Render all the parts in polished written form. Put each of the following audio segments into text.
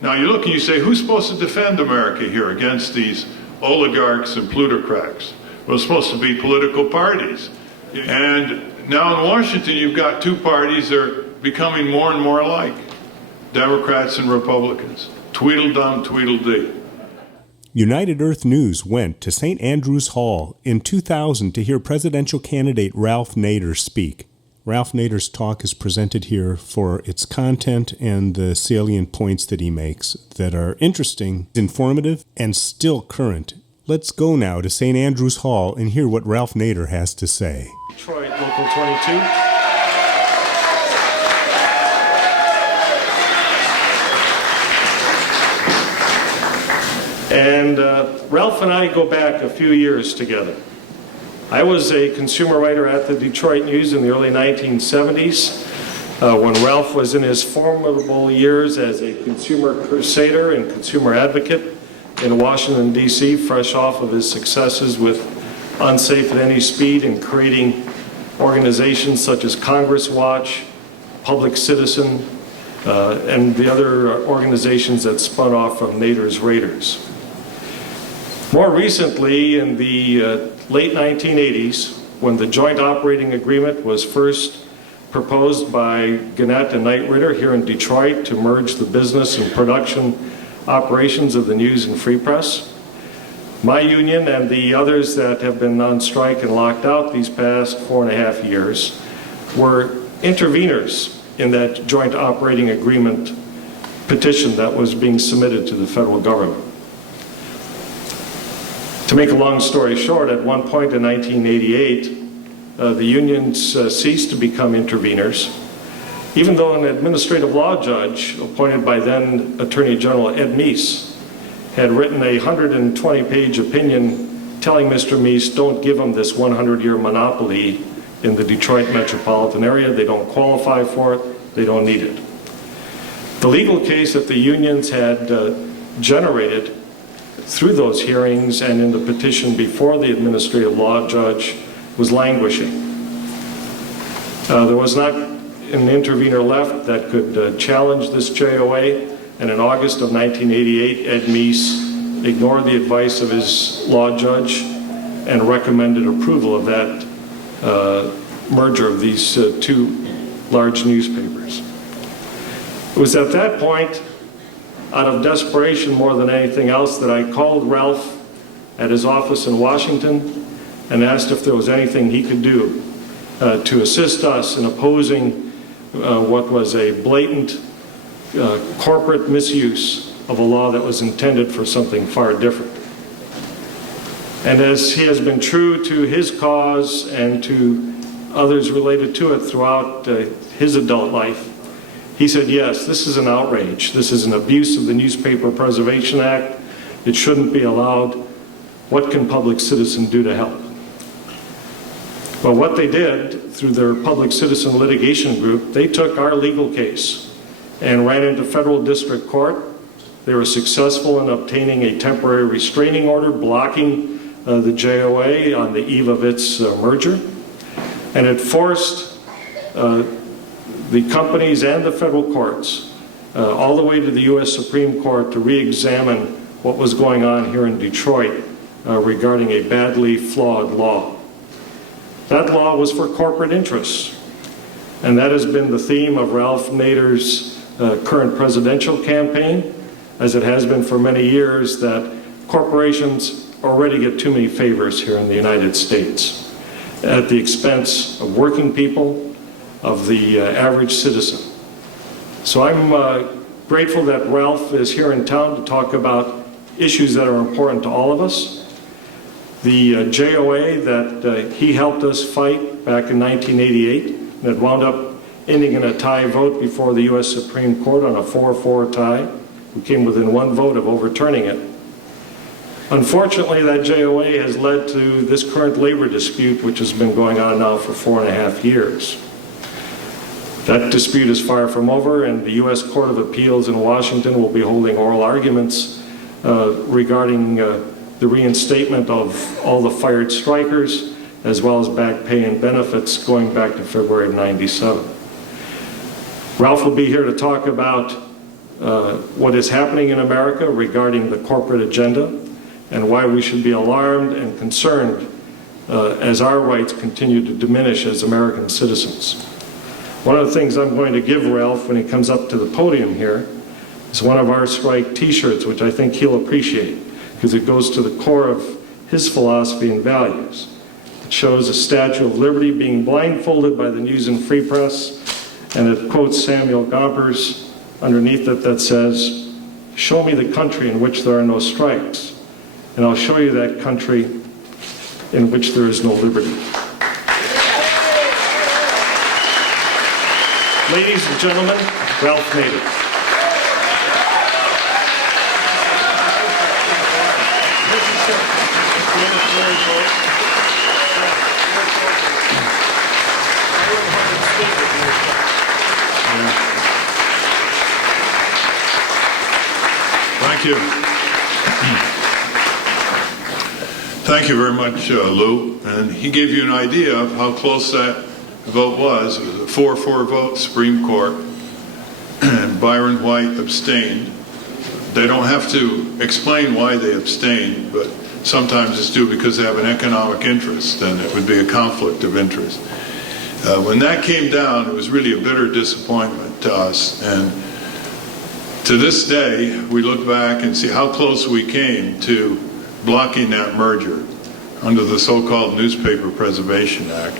Now you look and you say, who's supposed to defend America here against these oligarchs and plutocrats? Well, it's supposed to be political parties. And now in Washington, you've got two parties that are becoming more and more alike, Democrats and Republicans. Tweedledum, Tweedledee. United Earth News went to St. Andrews Hall in 2000 to hear presidential candidate Ralph Nader speak. Ralph Nader's talk is presented here for its content and the salient points that he makes that are interesting, informative, and still current. Let's go now to St. Andrews Hall and hear what Ralph Nader has to say. Detroit, Local 22. And Ralph and I go back a few years together. I was a consumer writer at the Detroit News in the early 1970s when Ralph was in his formidable years as a consumer crusader and consumer advocate in Washington, D.C., fresh off of his successes with Unsafe at Any Speed and creating organizations such as Congress Watch, Public Citizen, and the other organizations that spun off from Nader's Raiders. More recently, in the late 1980s, when the joint operating agreement was first proposed by Gannett and Knight Ridder here in Detroit to merge the business and production operations of the News and Free Press, my union and the others that have been on strike and locked out these past 4.5 years were interveners in that joint operating agreement petition that was being submitted to the federal government. To make a long story short, at one point in 1988, the unions ceased to become interveners, even though an administrative law judge appointed by then Attorney General Ed Meese had written a 120-page opinion telling Mr. Meese, don't give him this 100-year monopoly in the Detroit metropolitan area. They don't qualify for it. They don't need it. The legal case that the unions had generated through those hearings and in the petition before the administrative law judge was languishing. There was not an intervener left that could challenge this JOA, and in August of 1988, Ed Meese ignored the advice of his law judge and recommended approval of that merger of these two large newspapers. It was at that point, out of desperation more than anything else, that I called Ralph at his office in Washington and asked if there was anything he could do to assist us in opposing what was a blatant corporate misuse of a law that was intended for something far different. And as he has been true to his cause and to others related to it throughout his adult life, he said, yes, this is an outrage. This is an abuse of the Newspaper Preservation Act. It shouldn't be allowed. What can Public Citizen do to help? Well, what they did through their Public Citizen litigation group, they took our legal case and ran into federal district court. They were successful in obtaining a temporary restraining order blocking the JOA on the eve of its merger. And it forced the companies and the federal courts all the way to the U.S. Supreme Court to re-examine what was going on here in Detroit regarding a badly flawed law. That law was for corporate interests, and that has been the theme of Ralph Nader's current presidential campaign, as it has been for many years, that corporations already get too many favors here in the United States at the expense of working people, of the average citizen. So I'm grateful that Ralph is here in town to talk about issues that are important to all of us. The JOA that he helped us fight back in 1988 that wound up ending in a tie vote before the U.S. Supreme Court on a 4-4 tie. We came within one vote of overturning it. Unfortunately, that JOA has led to this current labor dispute, which has been going on now for 4.5 years. That dispute is far from over, and the U.S. Court of Appeals in Washington will be holding oral arguments regarding the reinstatement of all the fired strikers, as well as back pay and benefits going back to February of '97. Ralph will be here to talk about what is happening in America regarding the corporate agenda and why we should be alarmed and concerned as our rights continue to diminish as American citizens. One of the things I'm going to give Ralph when he comes up to the podium here is one of our strike t-shirts, which I think he'll appreciate because it goes to the core of his philosophy and values. It shows a Statue of Liberty being blindfolded by the News and Free Press, and it quotes Samuel Gompers underneath it that says, "Show me the country in which there are no strikes, and I'll show you that country in which there is no liberty." Ladies and gentlemen, Ralph Nader. Thank you. Thank you very much, Lou. And he gave you an idea of how close that vote was. It was a 4-4 vote, Supreme Court. And Byron White abstained. They don't have to explain why they abstained, but sometimes it's due because they have an economic interest, and it would be a conflict of interest. When that came down, it was really a bitter disappointment to us. And to this day, we look back and see how close we came to blocking that merger under the so-called Newspaper Preservation Act.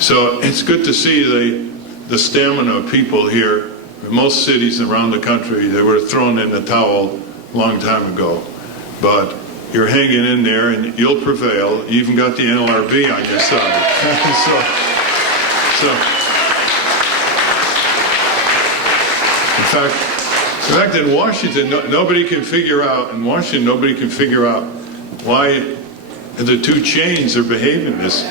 So it's good to see the stamina of people here. In most cities around the country, they were thrown in the towel a long time ago. But you're hanging in there and you'll prevail. You even got the NLRB on your side. In fact, in Washington, nobody can figure out why the two chains are behaving this.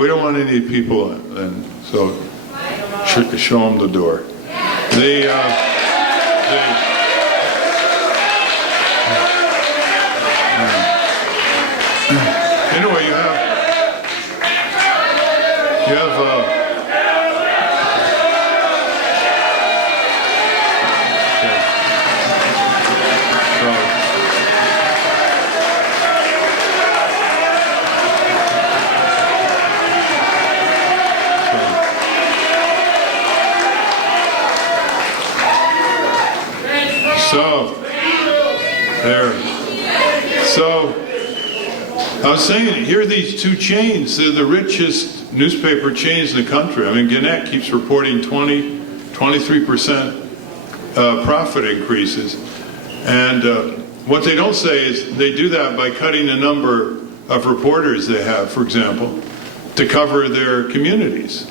We don't want any people then, so show them the door. Anyway, you have So I was saying, here are these two chains. They're the richest newspaper chains in the country. I mean, Gannett keeps reporting 23% profit increases. And what they don't say is they do that by cutting the number of reporters they have, for example, to cover their communities.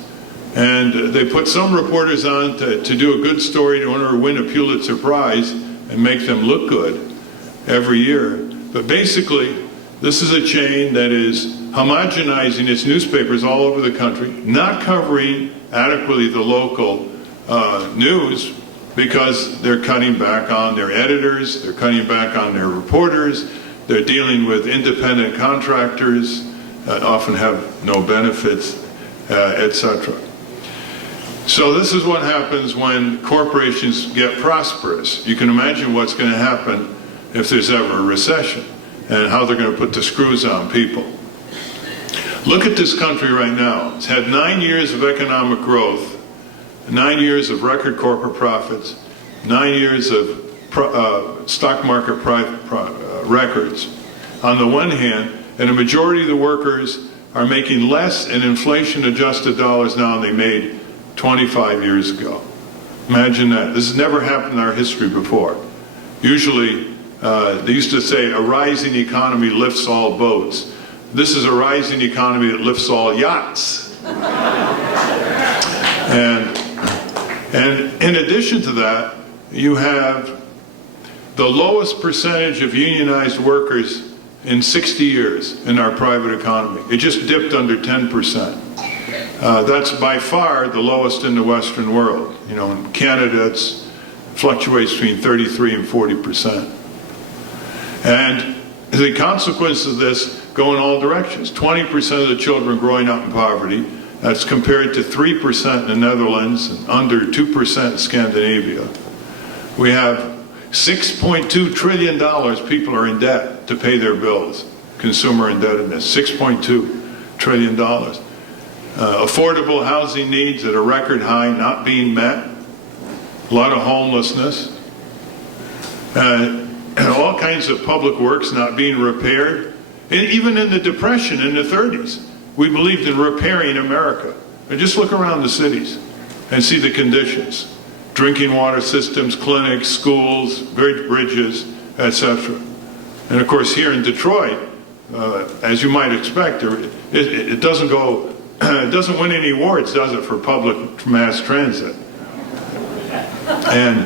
And they put some reporters on to do a good story to win a Pulitzer Prize and make them look good every year. But basically, this is a chain that is homogenizing its newspapers all over the country, not covering adequately the local news because they're cutting back on their editors, they're cutting back on their reporters, they're dealing with independent contractors that often have no benefits, etc. So this is what happens when corporations get prosperous. You can imagine what's going to happen if there's ever a recession and how they're going to put the screws on people. Look at this country right now. It's had 9 years of economic growth, 9 years of record corporate profits, 9 years of stock market records on the one hand, and a majority of the workers are making less in inflation-adjusted dollars now than they made 25 years ago. Imagine that. This has never happened in our history before. Usually, they used to say a rising economy lifts all boats. This is a rising economy that lifts all yachts. And in addition to that, you have the lowest percentage of unionized workers in 60 years in our private economy. It just dipped under 10%. That's by far the lowest in the Western world. You know, in Canada, it fluctuates between 33 and 40%. And The consequences of this go in all directions. 20% of the children growing up in poverty. That's compared to 3% in the Netherlands and under 2% in Scandinavia. We have $6.2 trillion people are in debt to pay their bills. Consumer indebtedness, $6.2 trillion. Affordable housing needs at a record high, not being met. A lot of homelessness. All kinds of public works not being repaired. And even in the Depression in the 30s, we believed in repairing America. And just look around the cities and see the conditions. Drinking water systems, clinics, schools, bridges, etc. And of course here in Detroit, as you might expect, it doesn't go, it doesn't win any awards, does it, for public mass transit? And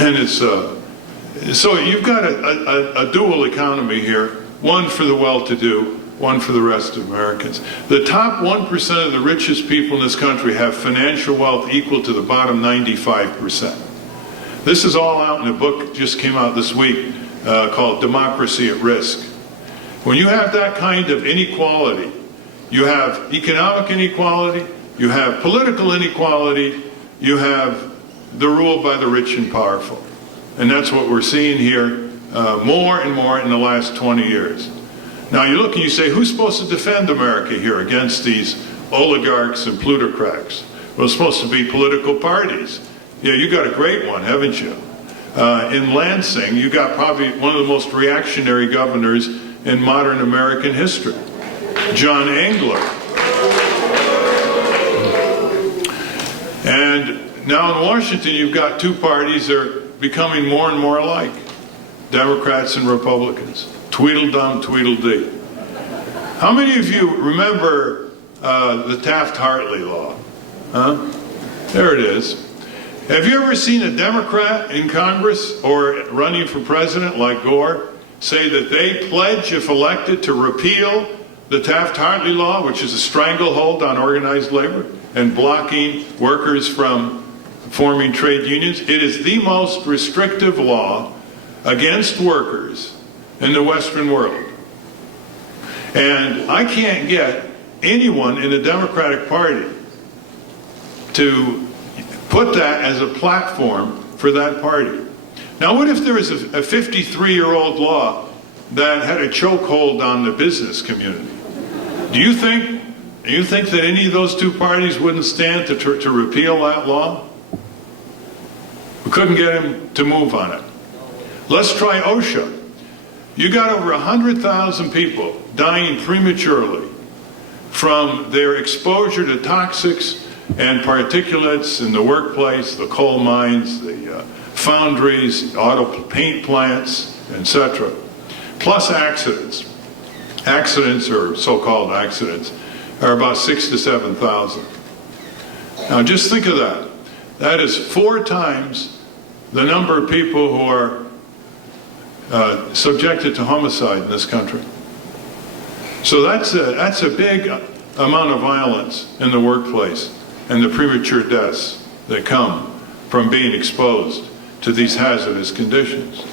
it's, so you've got a dual economy here, one for the well-to-do, one for the rest of Americans. The top 1% of the richest people in this country have financial wealth equal to the bottom 95%. This is all out in a book that just came out this week called Democracy at Risk. When you have that kind of inequality, you have economic inequality, you have political inequality, you have the rule by the rich and powerful. And that's what we're seeing here more and more in the last 20 years. Now you look and you say, who's supposed to defend America here against these oligarchs and plutocrats? Well, it's supposed to be political parties. Yeah, you got a great one, haven't you? In Lansing, you got probably one of the most reactionary governors in modern American history, John Engler. And now in Washington, you've got two parties that are becoming more and more alike, Democrats and Republicans. Tweedledum, Tweedledee. How many of you remember the Taft-Hartley law? Huh? There it is. Have you ever seen a Democrat in Congress or running for president like Gore say that they pledge, if elected, to repeal the Taft-Hartley law, which is a stranglehold on organized labor and blocking workers from forming trade unions? It is the most restrictive law against workers in the Western world. And I can't get anyone in the Democratic Party to put that as a platform for that party. Now what if there was a 53-year-old law that had a chokehold on the business community? Do you think that any of those two parties wouldn't stand to repeal that law? We couldn't get him to move on it. Let's try OSHA. You got over 100,000 people dying prematurely from their exposure to toxics and particulates in the workplace, the coal mines, the foundries, auto paint plants, etc. Plus accidents. Accidents, or so-called accidents, are about 6,000 to 7,000. Now just think of that. That is 4 times the number of people who are subjected to homicide in this country. So that's a big amount of violence in the workplace and the premature deaths that come from being exposed to these hazardous conditions.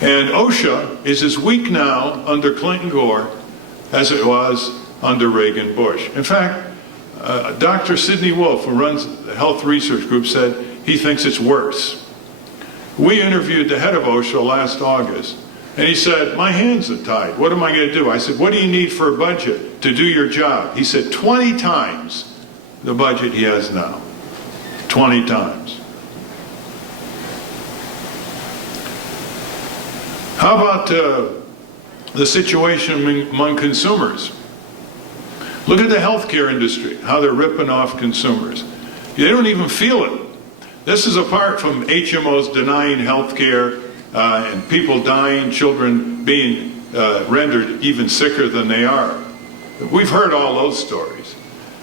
And OSHA is as weak now under Clinton Gore as it was under Reagan Bush. In fact, Dr. Sidney Wolf, who runs the Health Research Group, said he thinks it's worse. We interviewed the head of OSHA last August, and he said, my hands are tied. What am I going to do? I said, what do you need for a budget to do your job? He said, 20 times the budget he has now. 20 times. How about the situation among consumers? Look at the healthcare industry, how they're ripping off consumers. They don't even feel it. This is apart from HMOs denying health care and people dying, children being rendered even sicker than they are. We've heard all those stories.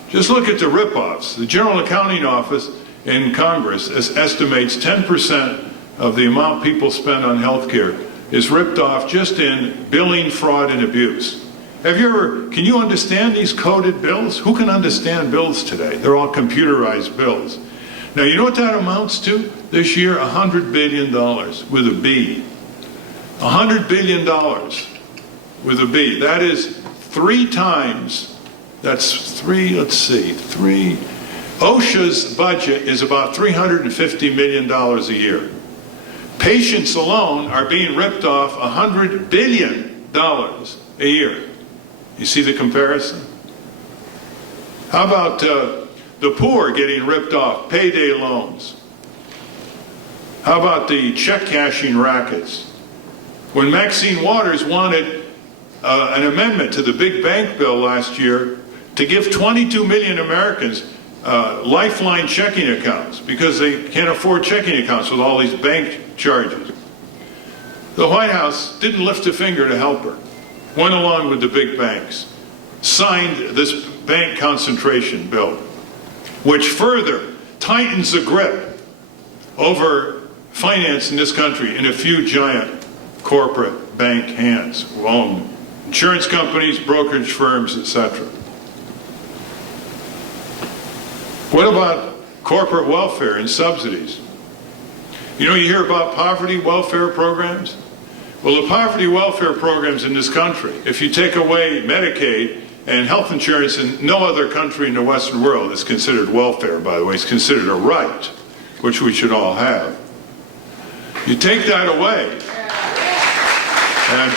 Just look at the rip-offs. The General Accounting Office in Congress estimates 10% of the amount people spend on health care is ripped off just in billing, fraud, and abuse. Can you understand these coded bills? Who can understand bills today? They're all computerized bills. Now, you know what that amounts to? This year, $100 billion with a B. $100 billion with a B. That is 3 times, that's 3, let's see, 3. OSHA's budget is about $350 million a year. Patients alone are being ripped off $100 billion a year. You see the comparison? How about the poor getting ripped off, payday loans? How about the check cashing rackets? When Maxine Waters wanted an amendment to the big bank bill last year to give 22 million Americans lifeline checking accounts because they can't afford checking accounts with all these bank charges, the White House didn't lift a finger to help her. Went along with the big banks, signed this bank concentration bill, which further tightens the grip over finance in this country in a few giant corporate bank hands who own insurance companies, brokerage firms, etc. What about corporate welfare and subsidies? You know, you hear about poverty welfare programs? Well, the poverty welfare programs in this country, if you take away Medicaid and health insurance, in no other country in the Western world is considered welfare, by the way. It's considered a right, which we should all have. You take that away, and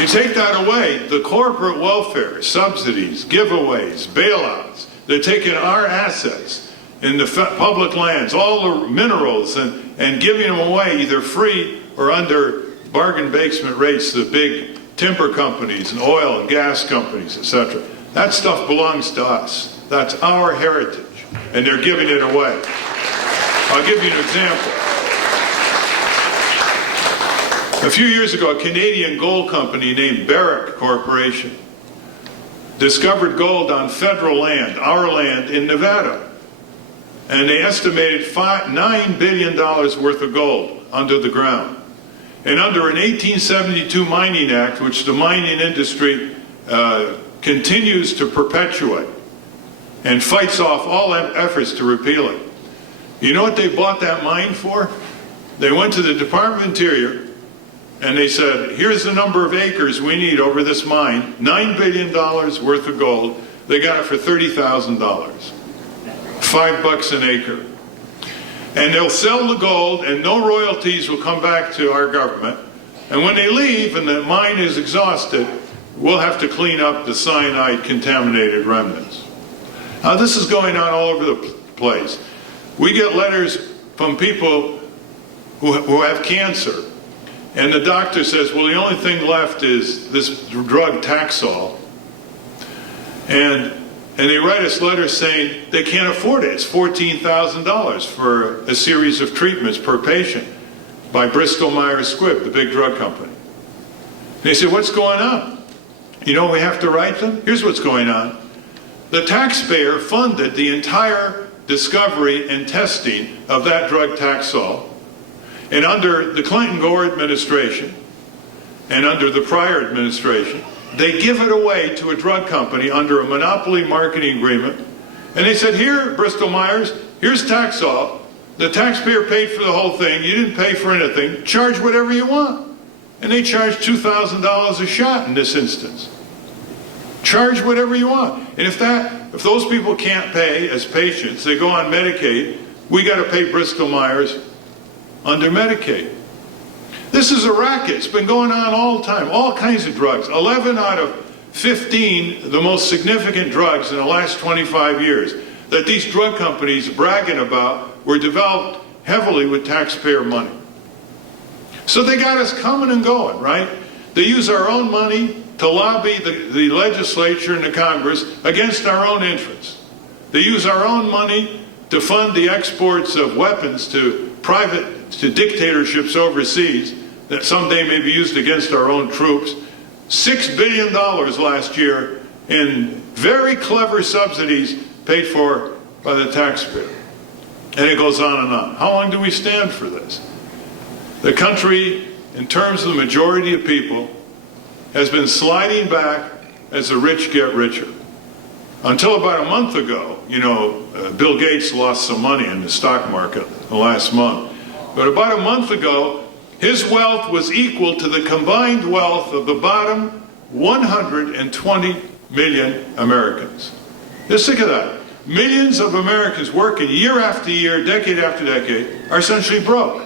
you take that away, the corporate welfare, subsidies, giveaways, bailouts, they're taking our assets in the public lands, all the minerals, and giving them away either free or under bargain basement rates to the big timber companies and oil and gas companies, etc. That stuff belongs to us. That's our heritage, and they're giving it away. I'll give you an example. A few years ago, a Canadian gold company named Barrick Corporation discovered gold on federal land, our land in Nevada. And they estimated $9 billion worth of gold under the ground. And under an 1872 Mining Act, which the mining industry continues to perpetuate and fights off all efforts to repeal it. You know what they bought that mine for? They went to the Department of Interior and they said, here's the number of acres we need over this mine, $9 billion worth of gold. They got it for $30,000, $5 an acre. And they'll sell the gold and no royalties will come back to our government. And when they leave and the mine is exhausted, we'll have to clean up the cyanide contaminated remnants. Now this is going on all over the place. We get letters from people who have cancer, and the doctor says, well, the only thing left is this drug Taxol. And they write us letters saying they can't afford it. It's $14,000 for a series of treatments per patient by Bristol Myers Squibb, the big drug company. And they say, what's going on? You know, we have to write them? Here's what's going on. The taxpayer funded the entire discovery and testing of that drug Taxol. And under the Clinton-Gore administration and under the prior administration, they give it away to a drug company under a monopoly marketing agreement. And they said, here, Bristol Myers, here's Taxol. The taxpayer paid for the whole thing. You didn't pay for anything. Charge whatever you want. And they charged $2,000 a shot in this instance. Charge whatever you want. And if those people can't pay as patients, they go on Medicaid, we got to pay Bristol Myers under Medicaid. This is a racket. It's been going on all the time. All kinds of drugs. 11 out of 15, the most significant drugs in the last 25 years that these drug companies bragging about were developed heavily with taxpayer money. So they got us coming and going, right? They use our own money to lobby the legislature and the Congress against our own interests. They use our own money to fund the exports of weapons to dictatorships overseas that someday may be used against our own troops. $6 billion last year in very clever subsidies paid for by the taxpayer. And it goes on and on. How long do we stand for this? The country, in terms of the majority of people, has been sliding back as the rich get richer. Until about a month ago, you know, Bill Gates lost some money in the stock market the last month. But about a month ago, His wealth was equal to the combined wealth of the bottom 120 million Americans. Just think of that. Millions of Americans working year after year, decade after decade, are essentially broke.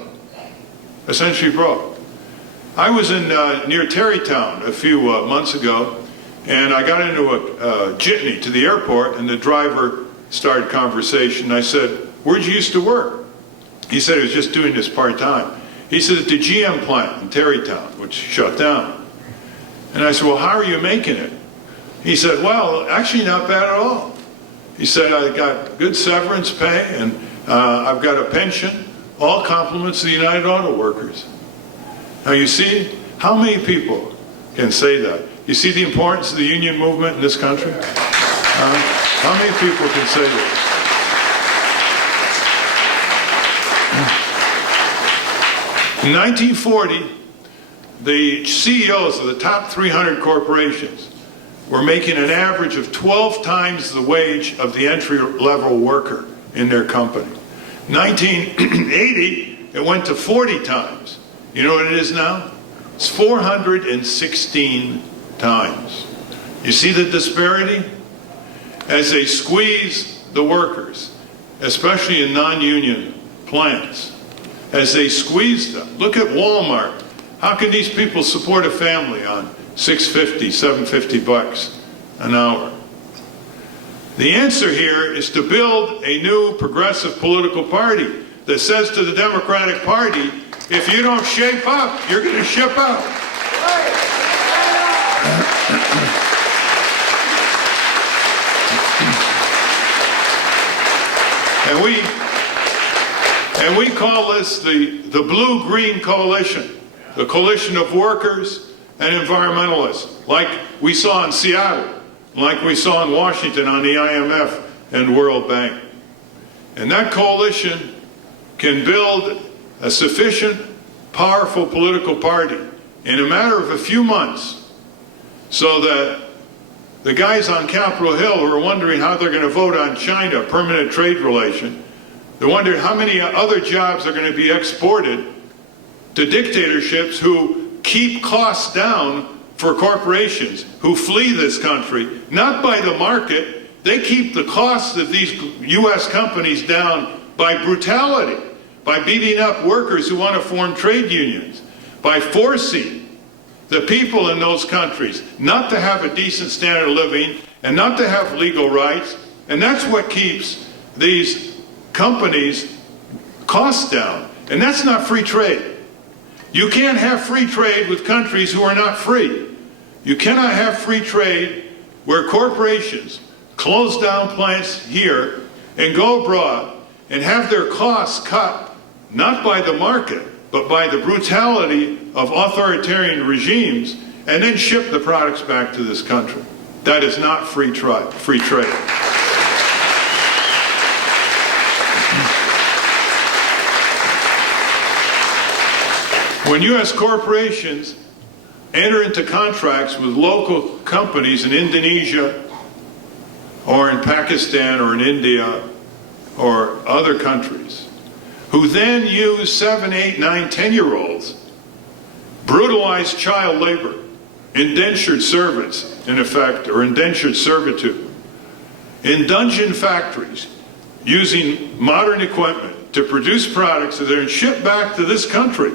Essentially broke. I was in near Tarrytown a few months ago, and I got into a jitney to the airport, and the driver started conversation. I said, "Where'd you used to work?" He said he was just doing this part-time. He said, "At the GM plant in Tarrytown, which shut down." And I said, "Well, how are you making it?" He said, "Well, actually not bad at all." He said, "I got good severance pay, and I've got a pension, all compliments of the United Auto Workers." Now you see, how many people can say that? You see the importance of the union movement in this country? How many people can say that? In 1940, the CEOs of the top 300 corporations were making an average of 12 times the wage of the entry-level worker in their company. 1980, it went to 40 times. You know what it is now? It's 416 times. You see the disparity? As they squeeze the workers, especially in non-union plants, as they squeeze them. Look at Walmart. How can these people support a family on $6.50, $7.50 an hour? The answer here is to build a new progressive political party that says to the Democratic Party, if you don't shape up, you're going to ship out. And we call this the blue-green coalition, the coalition of workers and environmentalists, like we saw in Seattle, like we saw in Washington on the IMF and World Bank. And that coalition can build a sufficient, powerful political party in a matter of a few months so that the guys on Capitol Hill who are wondering how they're going to vote on China, permanent trade relation, they're wondering how many other jobs are going to be exported to dictatorships who keep costs down for corporations, who flee this country, not by the market. They keep the costs of these U.S. companies down by brutality, by beating up workers who want to form trade unions, by forcing the people in those countries not to have a decent standard of living and not to have legal rights. And that's what keeps these companies' costs down. And that's not free trade. You can't have free trade with countries who are not free. You cannot have free trade where corporations close down plants here and go abroad and have their costs cut not by the market, but by the brutality of authoritarian regimes, and then ship the products back to this country. That is not free trade. When U.S. corporations enter into contracts with local companies in Indonesia or in Pakistan or in India or other countries, who then use 7, 8, 9, 10-year-olds, brutalize child labor, indentured servants, in effect, or indentured servitude, in dungeon factories, using modern equipment to produce products that are shipped back to this country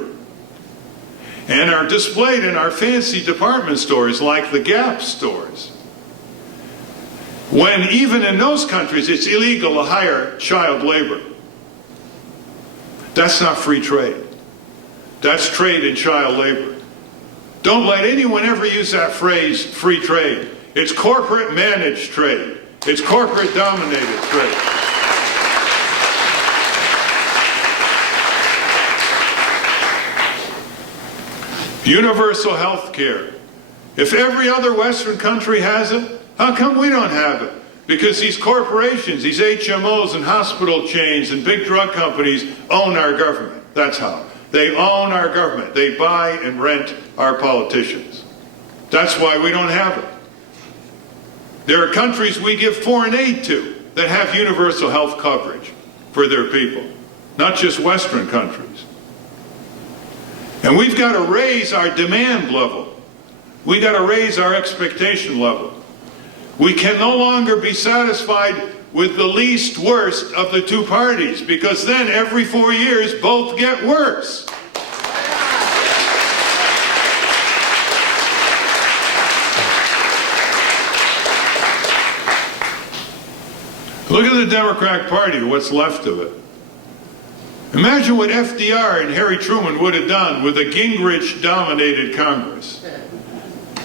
and are displayed in our fancy department stores like the Gap stores, when even in those countries it's illegal to hire child labor. That's not free trade. That's trade in child labor. Don't let anyone ever use that phrase, free trade. It's corporate managed trade. It's corporate dominated trade. Universal health care. If every other Western country has it, how come we don't have it? Because these corporations, these HMOs and hospital chains and big drug companies own our government. That's how. They own our government. They buy and rent our politicians. That's why we don't have it. There are countries we give foreign aid to that have universal health coverage for their people, not just Western countries. And we've got to raise our demand level. We've got to raise our expectation level. We can no longer be satisfied with the least worst of the two parties, because then every 4 years both get worse. Look at the Democratic Party, what's left of it. Imagine what FDR and Harry Truman would have done with a Gingrich-dominated Congress.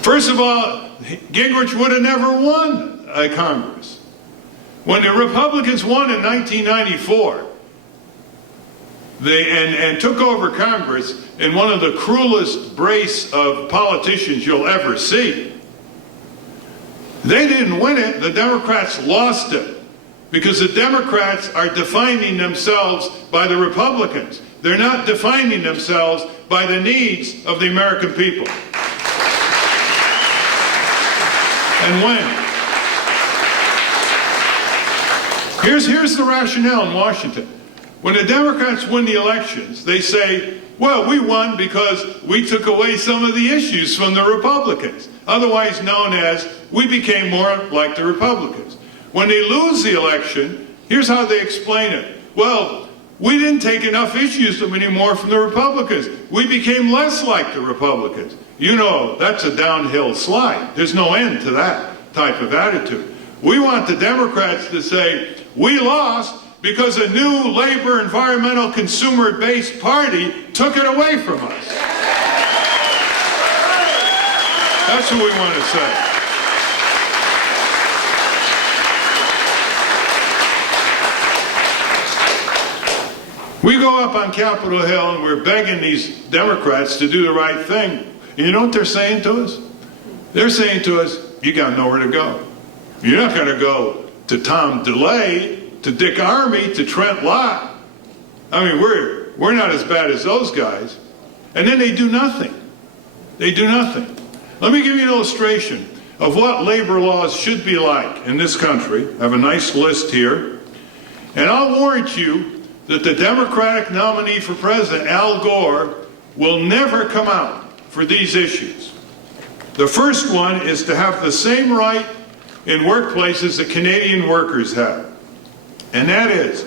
First of all, Gingrich would have never won a Congress. When the Republicans won in 1994, and took over Congress in one of the cruelest brace of politicians you'll ever see, they didn't win it, the Democrats lost it. Because the Democrats are defining themselves by the Republicans. They're not defining themselves by the needs of the American people. And when? Here's the rationale in Washington. When the Democrats win the elections, they say, well, we won because we took away some of the issues from the Republicans, otherwise known as we became more like the Republicans. When they lose the election, here's how they explain it. Well, we didn't take enough issues anymore from the Republicans. We became less like the Republicans. You know, that's a downhill slide. There's no end to that type of attitude. We want the Democrats to say, we lost because a new labor, environmental, consumer-based party took it away from us. That's what we want to say. We go up on Capitol Hill and we're begging these Democrats to do the right thing. And you know what they're saying to us? They're saying to us, you got nowhere to go. You're not going to go to Tom DeLay, to Dick Armey, to Trent Lott. I mean, we're not as bad as those guys. And then they do nothing. They do nothing. Let me give you an illustration of what labor laws should be like in this country. I have a nice list here. And I'll warrant you that the Democratic nominee for president, Al Gore, will never come out for these issues. The first one is to have the same right in workplaces that Canadian workers have. And that is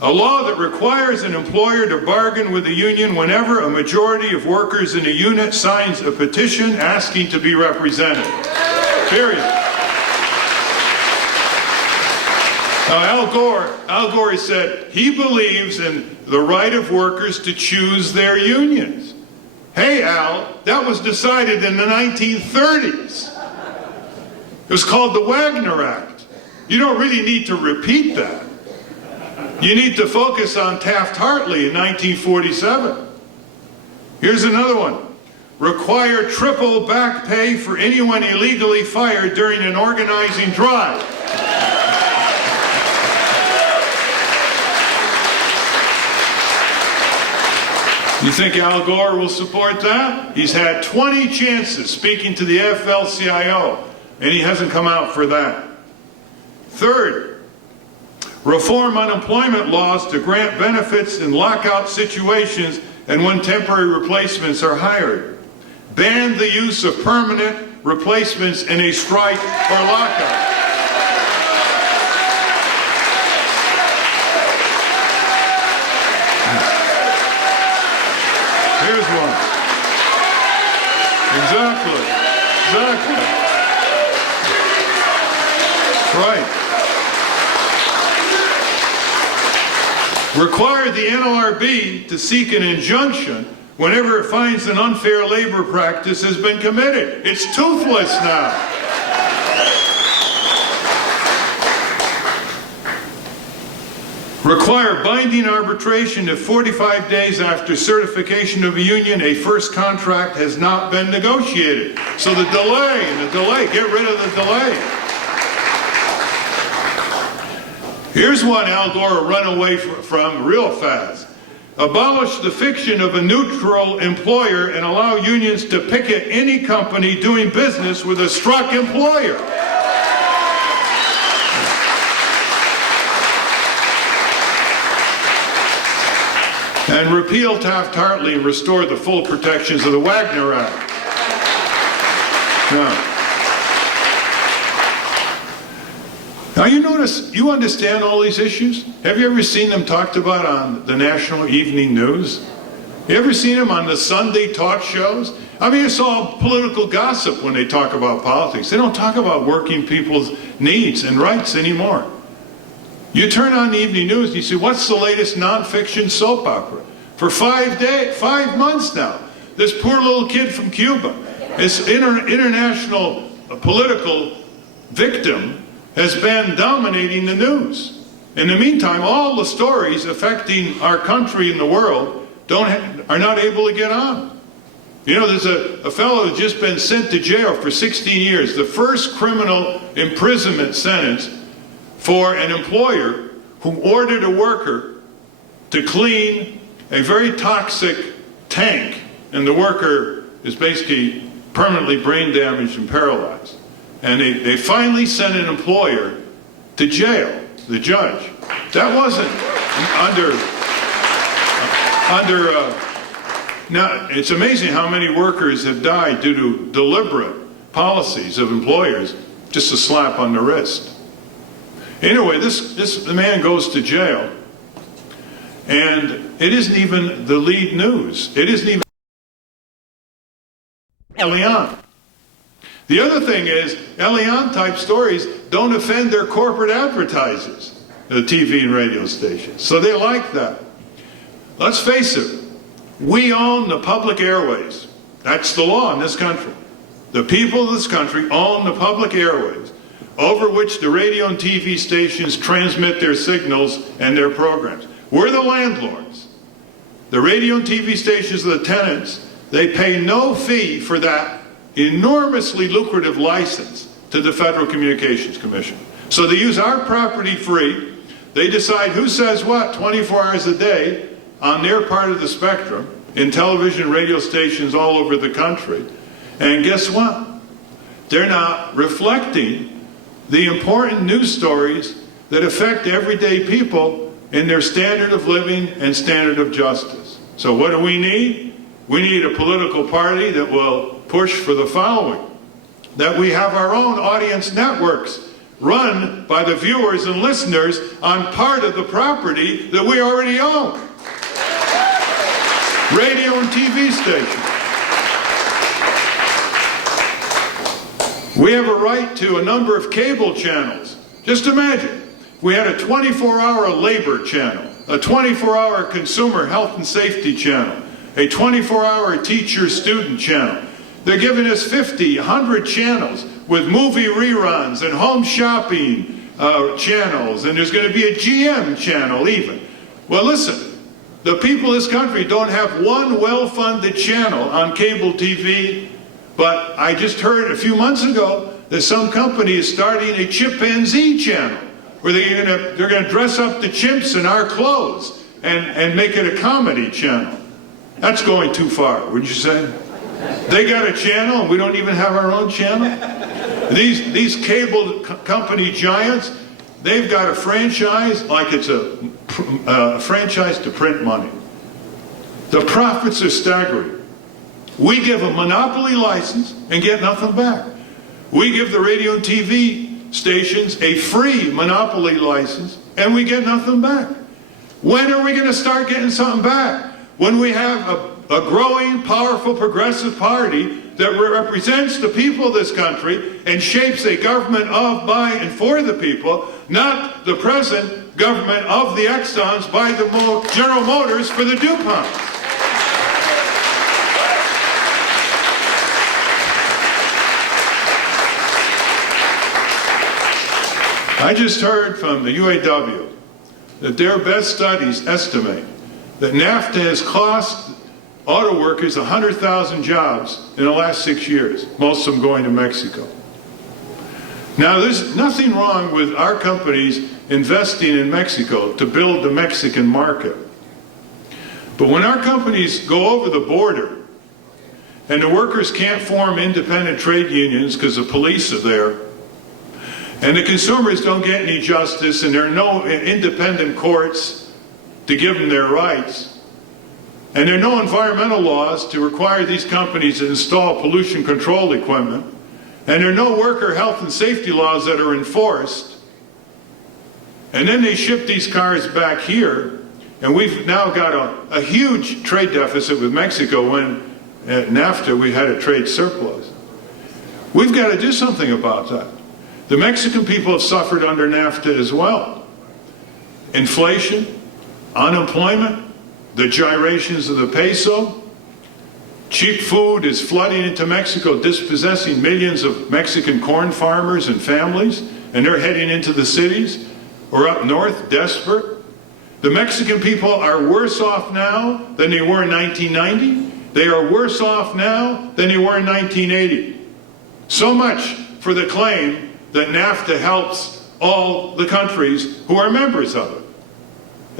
a law that requires an employer to bargain with the union whenever a majority of workers in a unit signs a petition asking to be represented. Period. Now, Al Gore said he believes in the right of workers to choose their unions. Hey, Al, that was decided in the 1930s. It was called the Wagner Act. You don't really need to repeat that. You need to focus on Taft-Hartley in 1947. Here's another one. Require triple back pay for anyone illegally fired during an organizing drive. You think Al Gore will support that? He's had 20 chances speaking to the AFL-CIO, and he hasn't come out for that. Third, reform unemployment laws to grant benefits in lockout situations and when temporary replacements are hired. Ban the use of permanent replacements in a strike or lockout. Here's one. Exactly. Right. Require the NLRB to seek an injunction whenever it finds an unfair labor practice has been committed. It's toothless now. Require binding arbitration if 45 days after certification of a union, a first contract has not been negotiated. So the delay, get rid of the delay. Here's one Al Gore will run away from real fast. Abolish the fiction of a neutral employer and allow unions to picket any company doing business with a struck employer. and repeal Taft-Hartley and restore the full protections of the Wagner Act. Now you notice, you understand all these issues? Have you ever seen them talked about on the national evening news? You ever seen them on the Sunday talk shows? I mean, it's all political gossip when they talk about politics. They don't talk about working people's needs and rights anymore. You turn on the evening news and you see, what's the latest nonfiction soap opera? For 5 months now, this poor little kid from Cuba, this international political victim, has been dominating the news. In the meantime, all the stories affecting our country and the world are not able to get on. You know, there's a fellow who's just been sent to jail for 16 years, the first criminal imprisonment sentence for an employer who ordered a worker to clean a very toxic tank, and the worker is basically permanently brain damaged and paralyzed. And they finally sent an employer to jail, the judge. That wasn't now, it's amazing how many workers have died due to deliberate policies of employers, just a slap on the wrist. Anyway, the man goes to jail, and it isn't even the lead news. It isn't even Elian. The other thing is, Elian-type stories don't offend their corporate advertisers, the TV and radio stations. So they like that. Let's face it, we own the public airways. That's the law in this country. The people of this country own the public airways, over which the radio and TV stations transmit their signals and their programs. We're the landlords. The radio and TV stations are the tenants. They pay no fee for that enormously lucrative license to the Federal Communications Commission. So they use our property free. They decide who says what 24 hours a day on their part of the spectrum in television and radio stations all over the country. And guess what? They're not reflecting the important news stories that affect everyday people in their standard of living and standard of justice. So what do we need? We need a political party that will push for the following: that we have our own audience networks run by the viewers and listeners on part of the property that we already own. Radio and TV stations. We have a right to a number of cable channels. Just imagine, we had a 24-hour labor channel, a 24-hour consumer health and safety channel, a 24-hour teacher-student channel. They're giving us 50, 100 channels with movie reruns and home shopping channels, and there's going to be a GM channel even. Well, listen, the people of this country don't have one well-funded channel on cable TV, but I just heard a few months ago that some company is starting a chimpanzee channel where they're going to dress up the chimps in our clothes and make it a comedy channel. That's going too far, wouldn't you say? They got a channel and we don't even have our own channel? These cable company giants, they've got a franchise like it's a franchise to print money. The profits are staggering. We give a monopoly license and get nothing back. We give the radio and TV stations a free monopoly license and we get nothing back. When are we going to start getting something back? When we have a growing, powerful, progressive party that represents the people of this country and shapes a government of, by, and for the people, not the present government of the Exxons by the General Motors for the DuPonts. I just heard from the UAW that their best studies estimate that NAFTA has cost auto workers 100,000 jobs in the last 6 years, most of them going to Mexico. Now, there's nothing wrong with our companies investing in Mexico to build the Mexican market. But when our companies go over the border and the workers can't form independent trade unions because the police are there, and the consumers don't get any justice, and there are no independent courts to give them their rights, And there are no environmental laws to require these companies to install pollution control equipment. And there are no worker health and safety laws that are enforced. And then they ship these cars back here, and we've now got a huge trade deficit with Mexico when at NAFTA we had a trade surplus. We've got to do something about that. The Mexican people have suffered under NAFTA as well. Inflation, unemployment, the gyrations of the peso, cheap food is flooding into Mexico, dispossessing millions of Mexican corn farmers and families, and they're heading into the cities or up north, desperate. The Mexican people are worse off now than they were in 1990. They are worse off now than they were in 1980. So much for the claim that NAFTA helps all the countries who are members of it.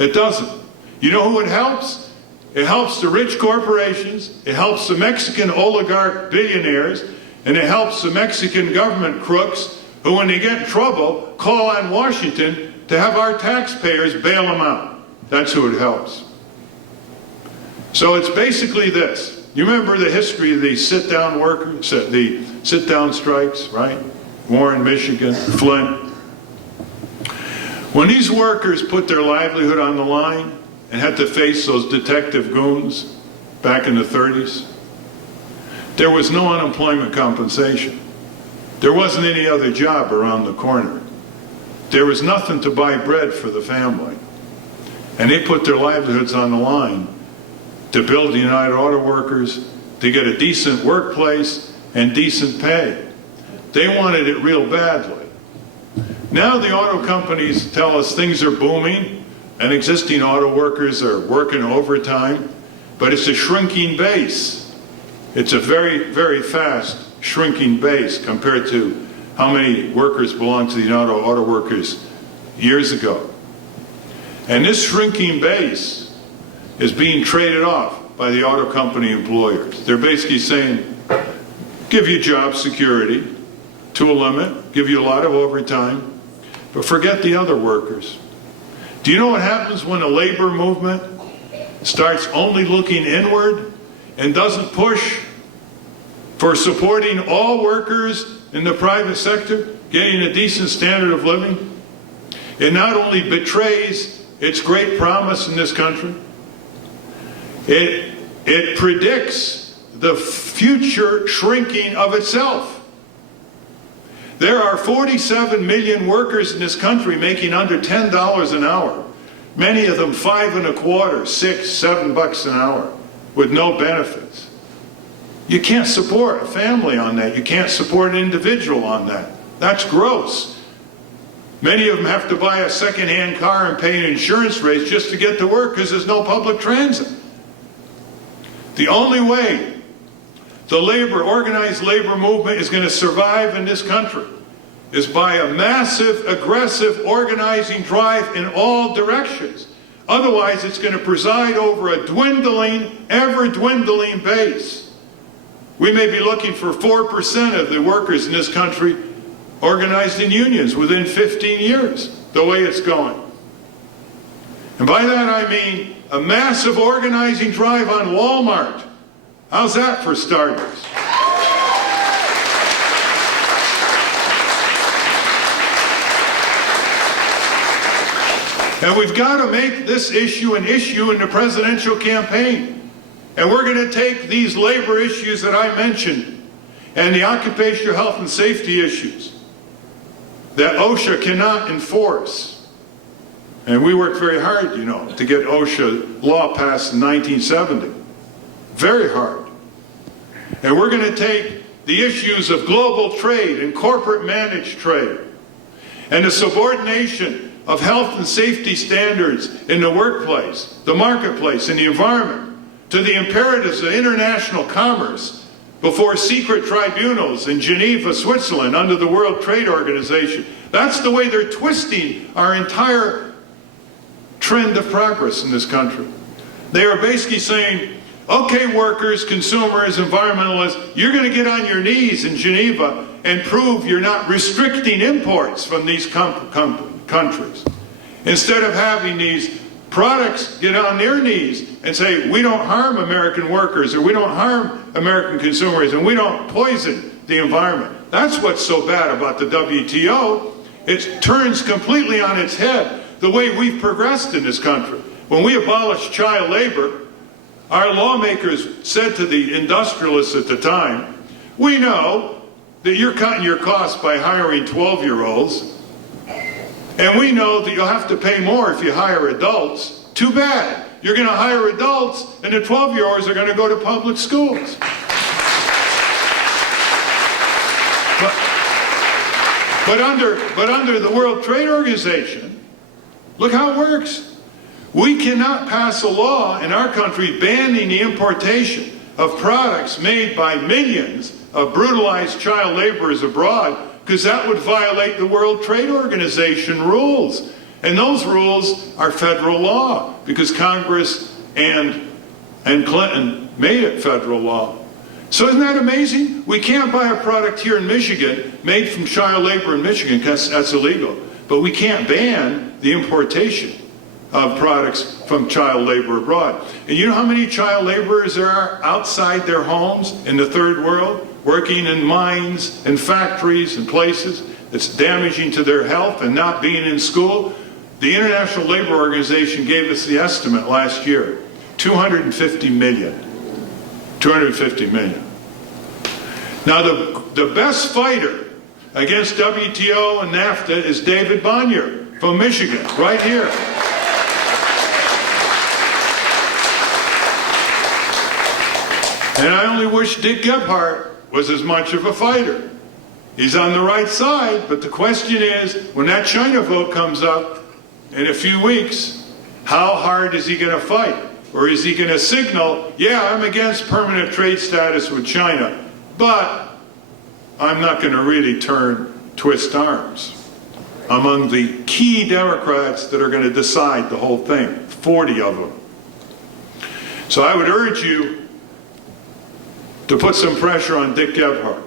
It doesn't. You know who it helps? It helps the rich corporations, it helps the Mexican oligarch billionaires, and it helps the Mexican government crooks who, when they get in trouble, call on Washington to have our taxpayers bail them out. That's who it helps. So it's basically this. You remember the history of these sit-down workers, the sit-down strikes, right? Warren, Michigan, Flint. When these workers put their livelihood on the line and had to face those detective goons back in the 30s, there was no unemployment compensation. There wasn't any other job around the corner. There was nothing to buy bread for the family. And they put their livelihoods on the line to build the United Auto Workers, to get a decent workplace and decent pay. They wanted it real badly. Now the auto companies tell us things are booming and existing auto workers are working overtime, but it's a shrinking base. It's a very, very fast shrinking base compared to how many workers belonged to the United Auto Workers years ago. And this shrinking base is being traded off by the auto company employers. They're basically saying, give you job security to a limit, give you a lot of overtime, but forget the other workers. Do you know what happens when a labor movement starts only looking inward and doesn't push for supporting all workers in the private sector, getting a decent standard of living? It not only betrays its great promise in this country, it predicts the future shrinking of itself. There are 47 million workers in this country making under $10 an hour. Many of them $5.25, $6, $7 an hour with no benefits. You can't support a family on that. You can't support an individual on that. That's gross. Many of them have to buy a second-hand car and pay an insurance rate just to get to work because there's no public transit. The only way the organized labor movement is going to survive in this country is by a massive, aggressive organizing drive in all directions. Otherwise, it's going to preside over a dwindling, ever-dwindling base. We may be looking for 4% of the workers in this country organized in unions within 15 years, the way it's going. And by that I mean a massive organizing drive on Walmart. How's that for starters? And we've got to make this issue an issue in the presidential campaign. And we're going to take these labor issues that I mentioned and the occupational health and safety issues that OSHA cannot enforce. And we worked very hard, you know, to get OSHA law passed in 1970. Very hard. And we're going to take the issues of global trade and corporate managed trade and the subordination of health and safety standards in the workplace, the marketplace, and the environment to the imperatives of international commerce before secret tribunals in Geneva, Switzerland, under the World Trade Organization. That's the way they're twisting our entire trend of progress in this country. They are basically saying, okay, workers, consumers, environmentalists, you're going to get on your knees in Geneva and prove you're not restricting imports from these countries. Instead of having these products get on their knees and say, we don't harm American workers, or we don't harm American consumers, and we don't poison the environment. That's what's so bad about the WTO. It turns completely on its head the way we've progressed in this country. When we abolished child labor, our lawmakers said to the industrialists at the time, we know that you're cutting your costs by hiring 12-year-olds, and we know that you'll have to pay more if you hire adults. Too bad. You're going to hire adults, and the 12-year-olds are going to go to public schools. But under the World Trade Organization, look how it works. We cannot pass a law in our country banning the importation of products made by millions of brutalized child laborers abroad, because that would violate the World Trade Organization rules. And those rules are federal law, because Congress and Clinton made it federal law. So isn't that amazing? We can't buy a product here in Michigan made from child labor in Michigan, because that's illegal. But we can't ban the importation of products from child labor abroad. And you know how many child laborers there are outside their homes in the third world, working in mines and factories and places that's damaging to their health and not being in school? The International Labor Organization gave us the estimate last year, 250 million. 250 million. Now the best fighter against WTO and NAFTA is David Bonnier from Michigan, right here. And I only wish Dick Gephardt was as much of a fighter. He's on the right side, but the question is, when that China vote comes up in a few weeks, how hard is he going to fight? Or is he going to signal, yeah, I'm against permanent trade status with China, but I'm not going to really twist arms among the key Democrats that are going to decide the whole thing, 40 of them. So I would urge you to put some pressure on Dick Gephardt.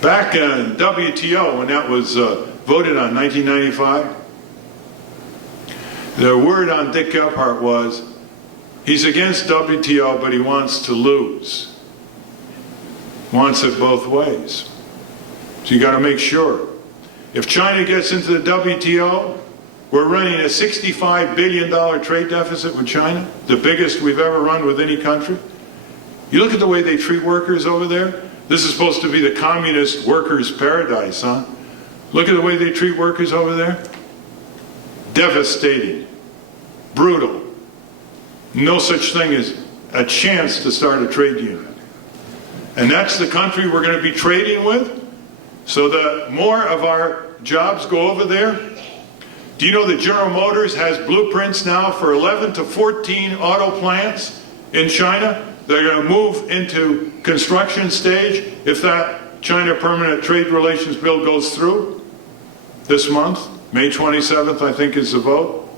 Back in WTO, when that was voted on, 1995, the word on Dick Gephardt was, he's against WTO, but he wants to lose. Wants it both ways. So you got to make sure. If China gets into the WTO, we're running a $65 billion trade deficit with China, the biggest we've ever run with any country. You look at the way they treat workers over there. This is supposed to be the communist workers' paradise, huh? Look at the way they treat workers over there. Devastating. Brutal. No such thing as a chance to start a trade union. And that's the country we're going to be trading with? So the more of our jobs go over there. Do you know that General Motors has blueprints now for 11 to 14 auto plants in China? They're going to move into construction stage if that China Permanent Trade Relations Bill goes through this month. May 27th, I think, is the vote.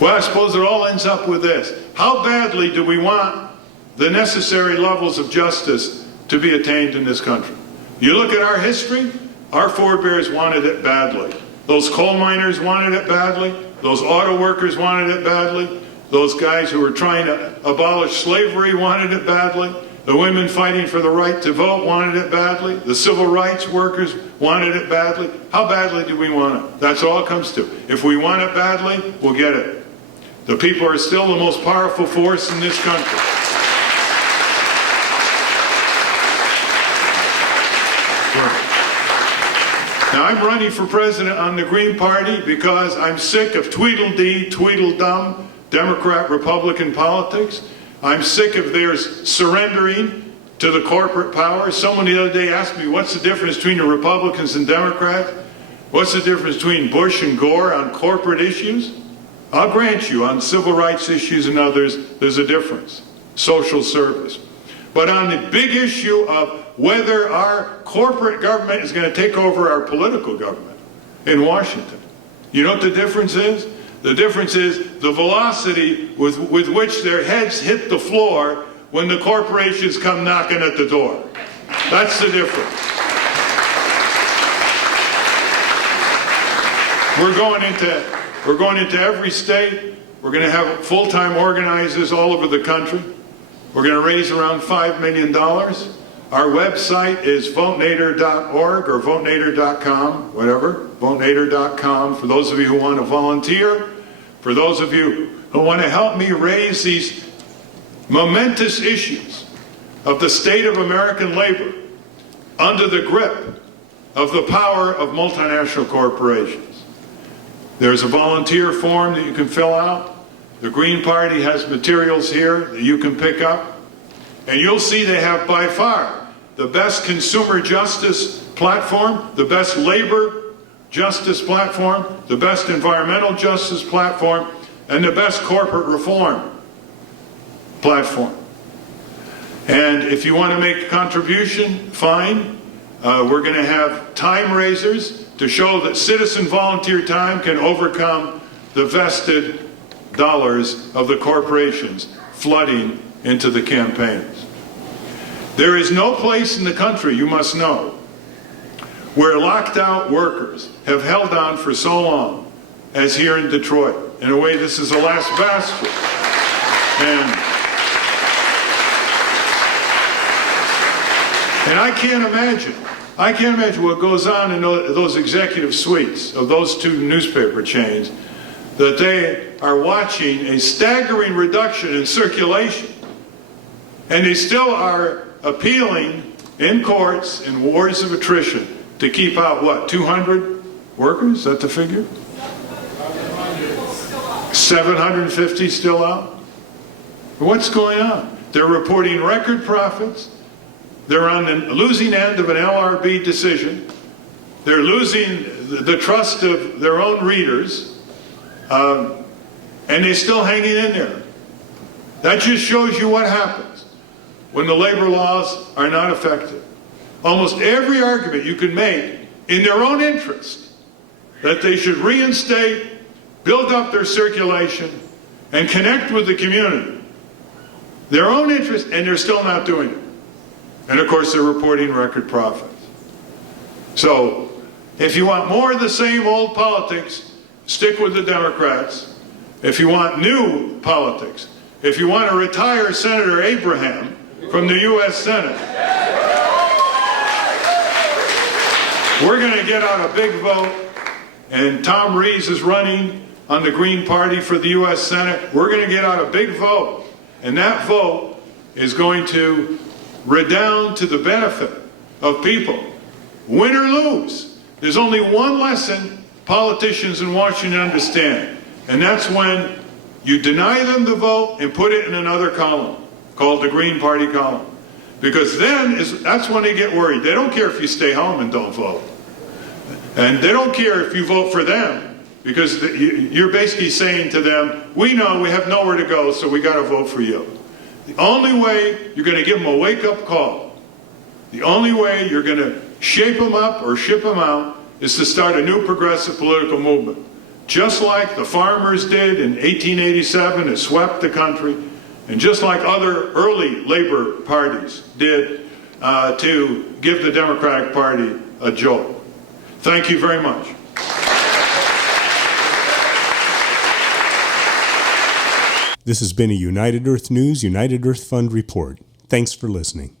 Well, I suppose it all ends up with this. How badly do we want the necessary levels of justice to be attained in this country? You look at our history, our forebears wanted it badly. Those coal miners wanted it badly. Those auto workers wanted it badly. Those guys who were trying to abolish slavery wanted it badly. The women fighting for the right to vote wanted it badly. The civil rights workers wanted it badly. How badly do we want it? That's all it comes to. If we want it badly, we'll get it. The people are still the most powerful force in this country. Now, I'm running for president on the Green Party because I'm sick of Tweedledee, Tweedledum, Democrat-Republican politics. I'm sick of their surrendering to the corporate power. Someone the other day asked me, what's the difference between the Republicans and Democrats? What's the difference between Bush and Gore on corporate issues? I'll grant you, on civil rights issues and others, there's a difference. Social service. But on the big issue of whether our corporate government is going to take over our political government in Washington, you know what the difference is? The difference is the velocity with which their heads hit the floor when the corporations come knocking at the door. That's the difference. We're going into We're going into every state. We're going to have full-time organizers all over the country. We're going to raise around $5 million. Our website is votenader.org or votenader.com, whatever, votenader.com, for those of you who want to volunteer, for those of you who want to help me raise these momentous issues of the state of American labor under the grip of the power of multinational corporations. There's a volunteer form that you can fill out. The Green Party has materials here that you can pick up. And you'll see they have by far the best consumer justice platform, the best labor justice platform, the best environmental justice platform, and the best corporate reform platform. And if you want to make a contribution, fine. We're going to have time raisers to show that citizen volunteer time can overcome the vested dollars of the corporations flooding into the campaigns. There is no place in the country, you must know, where locked out workers have held on for so long as here in Detroit. In a way, this is the last bastion. And I can't imagine what goes on in those executive suites of those two newspaper chains, that they are watching a staggering reduction in circulation, and they still are appealing in courts in wars of attrition to keep out, what, 200 workers? Is that the figure? 750 still out? What's going on? They're reporting record profits. They're on the losing end of an LRB decision. They're losing the trust of their own readers. And they're still hanging in there. That just shows you what happens when the labor laws are not effective. Almost every argument you can make in their own interest, that they should reinstate, build up their circulation, and connect with the community. Their own interest, and they're still not doing it. And of course, they're reporting record profits. So, if you want more of the same old politics, stick with the Democrats. If you want new politics, if you want to retire Senator Abraham from the U.S. Senate, we're going to get out a big vote, and Tom Rees is running on the Green Party for the U.S. Senate. We're going to get out a big vote, and that vote is going to redound to the benefit of people. Win or lose, there's only one lesson politicians in Washington understand, and that's when you deny them the vote and put it in another column called the Green Party column. Because then that's when they get worried. They don't care if you stay home and don't vote. And they don't care if you vote for them, because you're basically saying to them, we know we have nowhere to go, so we got to vote for you. The only way you're going to give them a wake-up call, the only way you're going to shape them up or ship them out, is to start a new progressive political movement. Just like the farmers did in 1887 and swept the country, and just like other early labor parties did to give the Democratic Party a jolt. Thank you very much. This has been a United Earth News, United Earth Fund report. Thanks for listening.